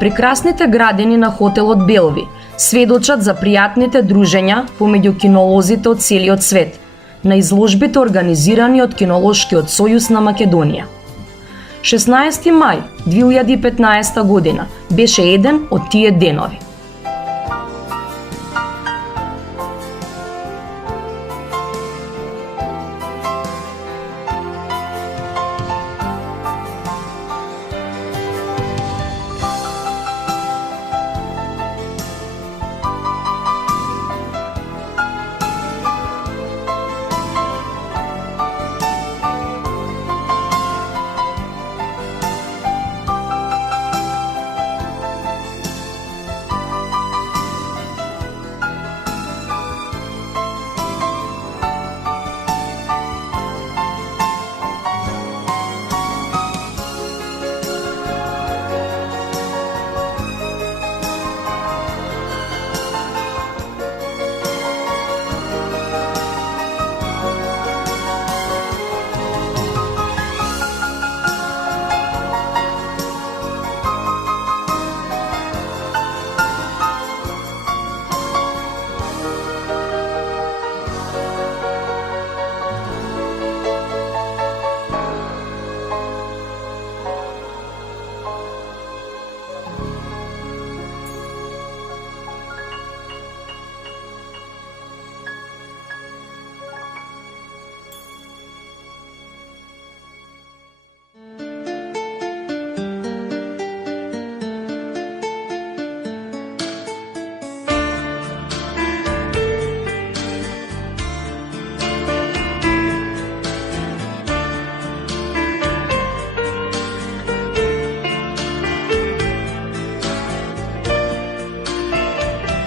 Прекрасните градини на хотелот Белви сведочат за пријатните дружења помеѓу кинолозите од целиот свет, на изложбите организирани од Кинолошкиот сојуз на Македонија. 16 мај 2015 година беше еден од тие денови.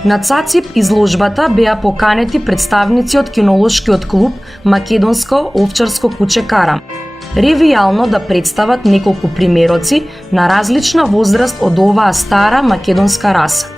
На ЦАЦИП изложбата беа поканети представници од кинолошкиот клуб Македонско овчарско куче Карам, ревијално да представат неколку примероци на различна возраст од оваа стара македонска раса.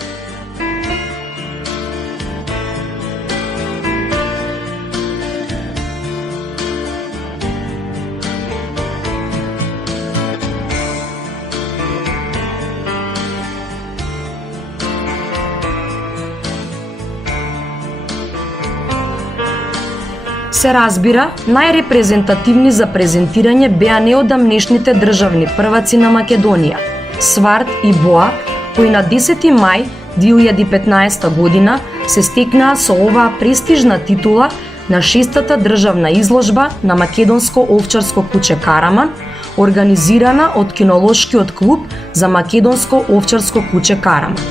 Се разбира, најрепрезентативни за презентирање беа неодамнешните државни прваци на Македонија, Сварт и Боа, кои на 10 мај 2015 година се стекнаа со оваа престижна титула на 6-та државна изложба на Македонско овчарско куче Караман, организирана од Кинолошкиот клуб за Македонско овчарско куче Караман.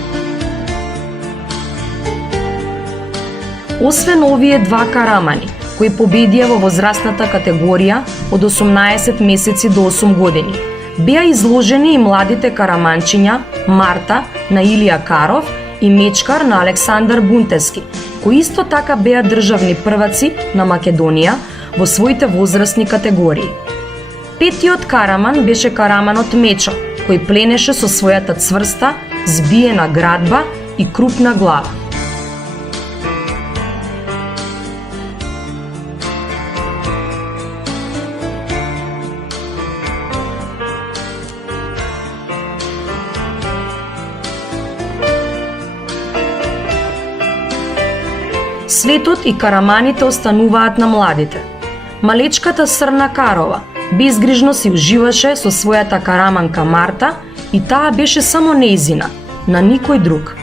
Освен овие два карамани, кои победија во возрастната категорија од 18 месеци до 8 години, беа изложени и младите караманчиња Марта на Илија Каров и Мечкар на Александар Бунтески, кои исто така беа државни прваци на Македонија во своите возрастни категории. Петиот караман беше караманот Мечо, кој пленеше со својата цврста, збиена градба и крупна глава. Светот и караманите остануваат на младите. Малечката Срна Карова безгрижно си уживаше со својата караманка Марта и таа беше само нејзина, на никој друг.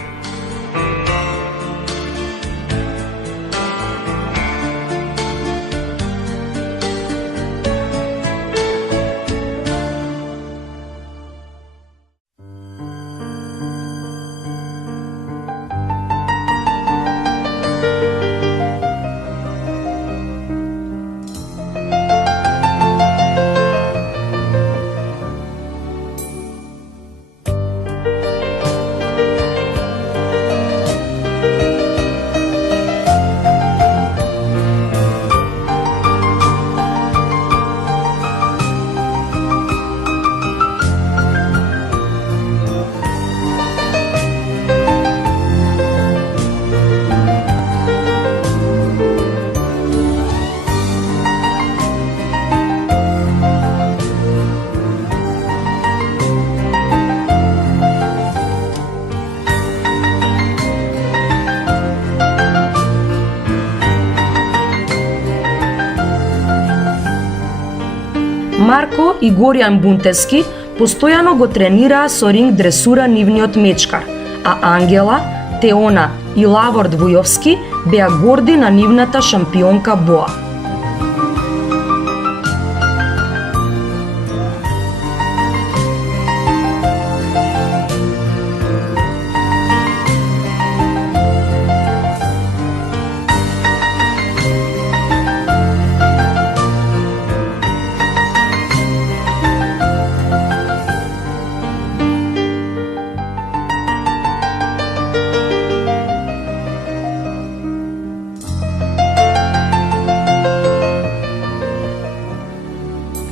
Марко и Горијан Бунтески постојано го тренираа со ринг дресура нивниот мечкар, а Ангела, Теона и Лавор Двујовски беа горди на нивната шампионка Боа.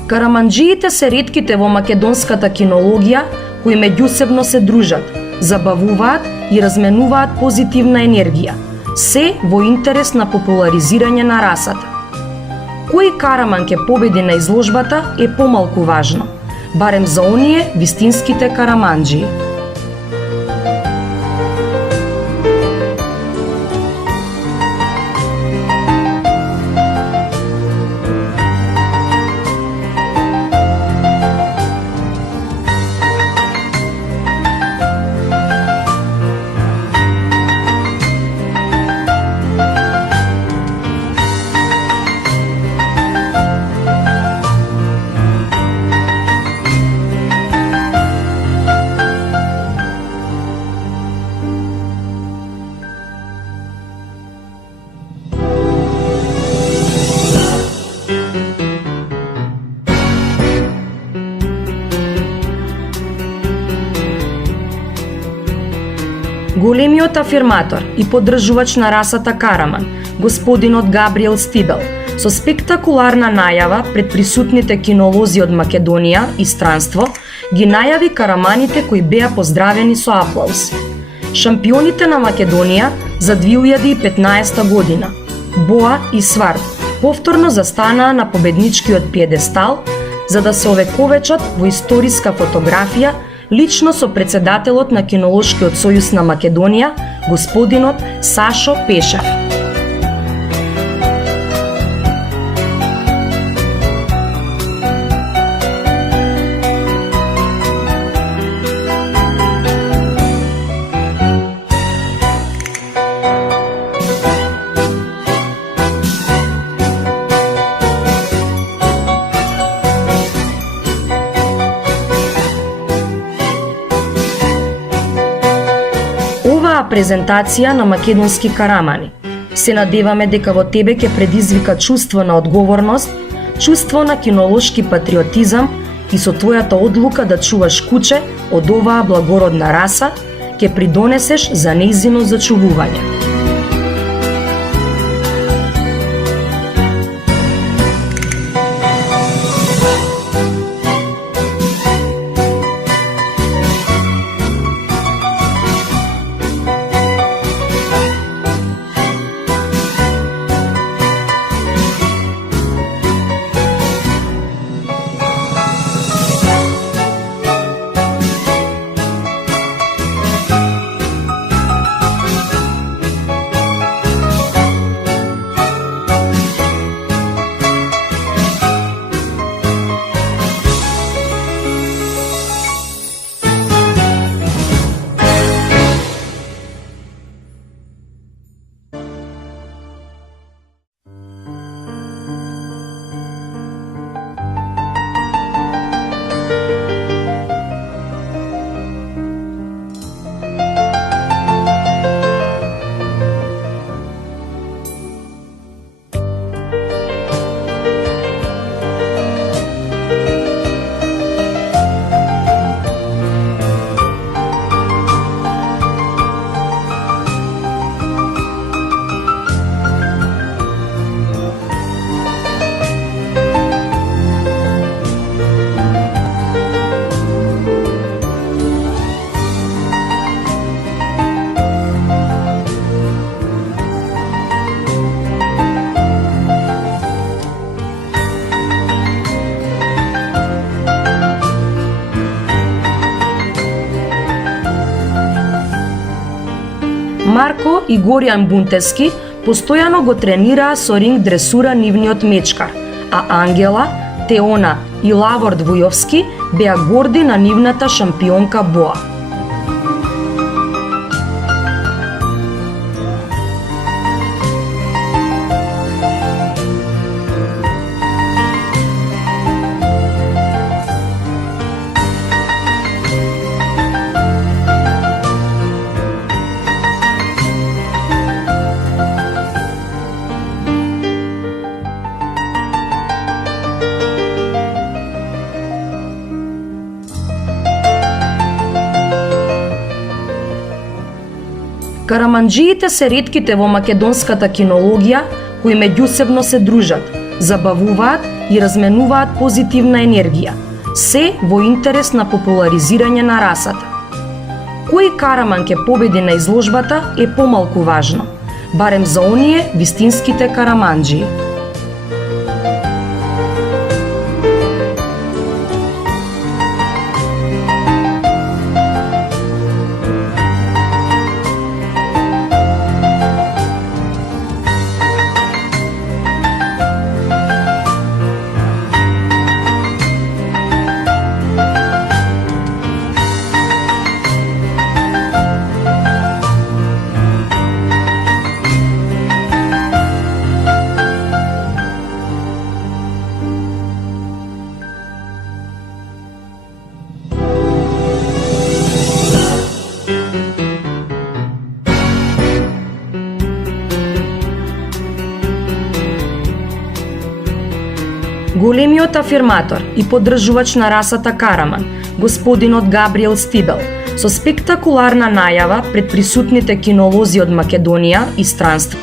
Караманџиите се ретките во македонската кинологија кои меѓусебно се дружат, забавуваат и разменуваат позитивна енергија, се во интерес на популаризирање на расата. Кој караман ќе победи на изложбата е помалку важно, барем за оние вистинските караманџии. Големиот афирматор и поддржувач на расата караман, господинот Габриел Стибел, со спектакуларна најава пред присутните кинолози од Македонија и странство, ги најави караманите кои беа поздравени со аплауз. Шампионите на Македонија за 2015 година, Боа и Сварт, повторно застанаа на победничкиот пиедестал за да се овековечат во историска фотографија лично со председателот на Кинолошкиот сојуз на Македонија, господинот Сашо Пешев. Презентација на македонски карамани. Се надеваме дека во тебе ќе предизвика чувство на одговорност, чувство на кинолошки патриотизам и со твојата одлука да чуваш куче од оваа благородна раса, ќе придонесеш за нејзино зачувување. Марко и Горијан Бунтески постојано го тренираа со ринг дресура нивниот мечкар, а Ангела, Теона и Лаворд Вујовски беа горди на нивната шампионка Боа. Караманџиите се ретките во македонската кинологија кои меѓусебно се дружат, забавуваат и разменуваат позитивна енергија, се во интерес на популаризирање на расата. Кој караман ќе победи на изложбата е помалку важно, барем за оние вистинските караманџии. Големиот афирматор и поддржувач на расата караман, господинот Габриел Стибел, со спектакуларна најава пред присутните кинолози од Македонија и странство,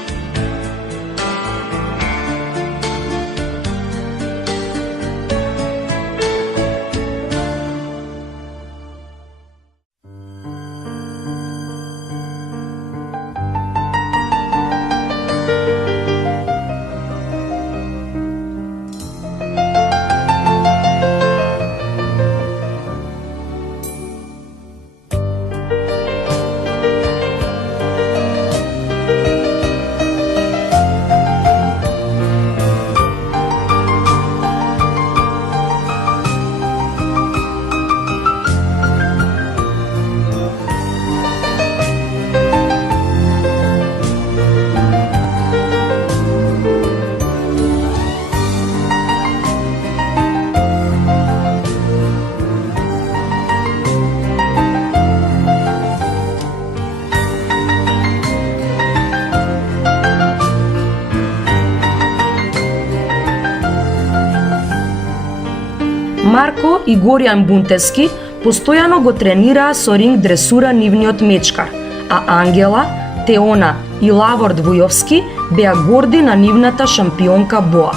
Марко и Горијан Бунтевски постојано го тренираа со ринг дресура нивниот мечкар, а Ангела, Теона и Лаворд Вујовски беа горди на нивната шампионка Боа.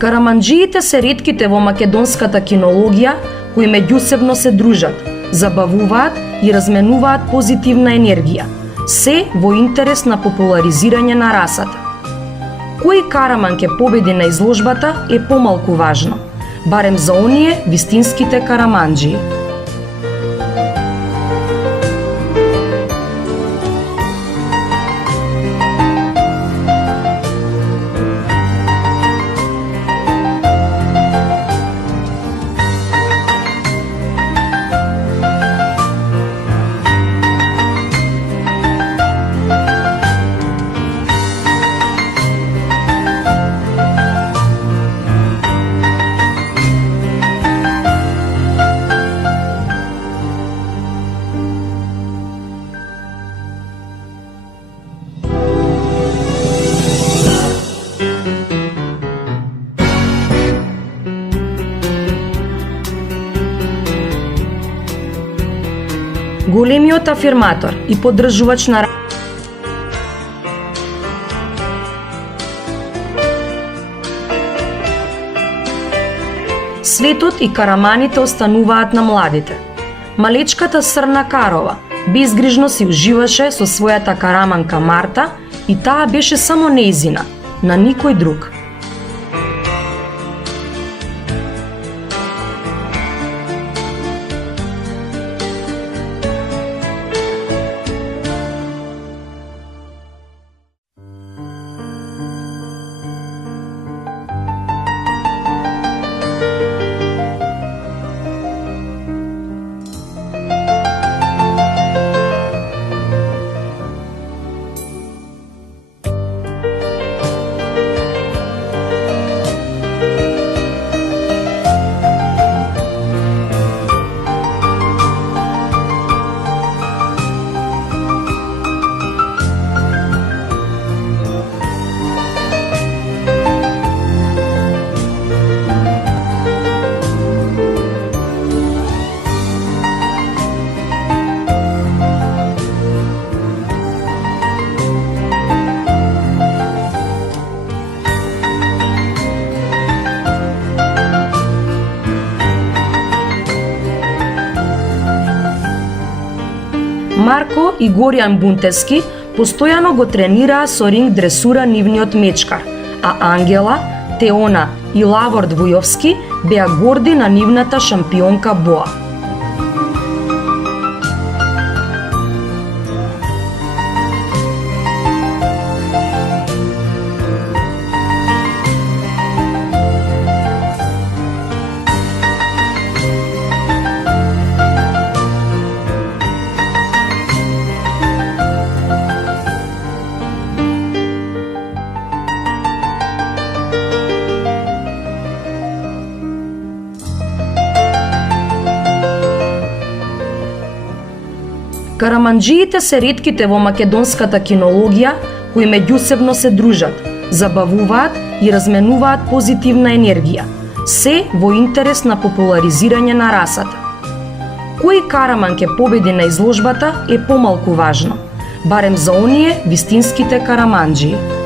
Караманџиите се ретките во македонската кинологија кои меѓусебно се дружат, забавуваат и разменуваат позитивна енергија, се во интерес на популаризирање на расата. Кој караман ќе победи на изложбата е помалку важно, барем за оние вистинските караманџии. Големиот афирматор и поддржувач на Светот и караманите остануваат на младите. Малечката Срна Карова безгрижно си уживаше со својата караманка Марта и таа беше само нејзина, на никој друг. Марко и Горијан Бунтевски постојано го тренираа со ринг дресура нивниот мечкар, а Ангела, Теона и Лавор Двујовски беа горди на нивната шампионка Боа. Караманџиите се ретките во македонската кинологија кои меѓусебно се дружат, забавуваат и разменуваат позитивна енергија, се во интерес на популаризирање на расата. Кој караман ќе победи на изложбата е помалку важно, барем за оние вистинските караманџии.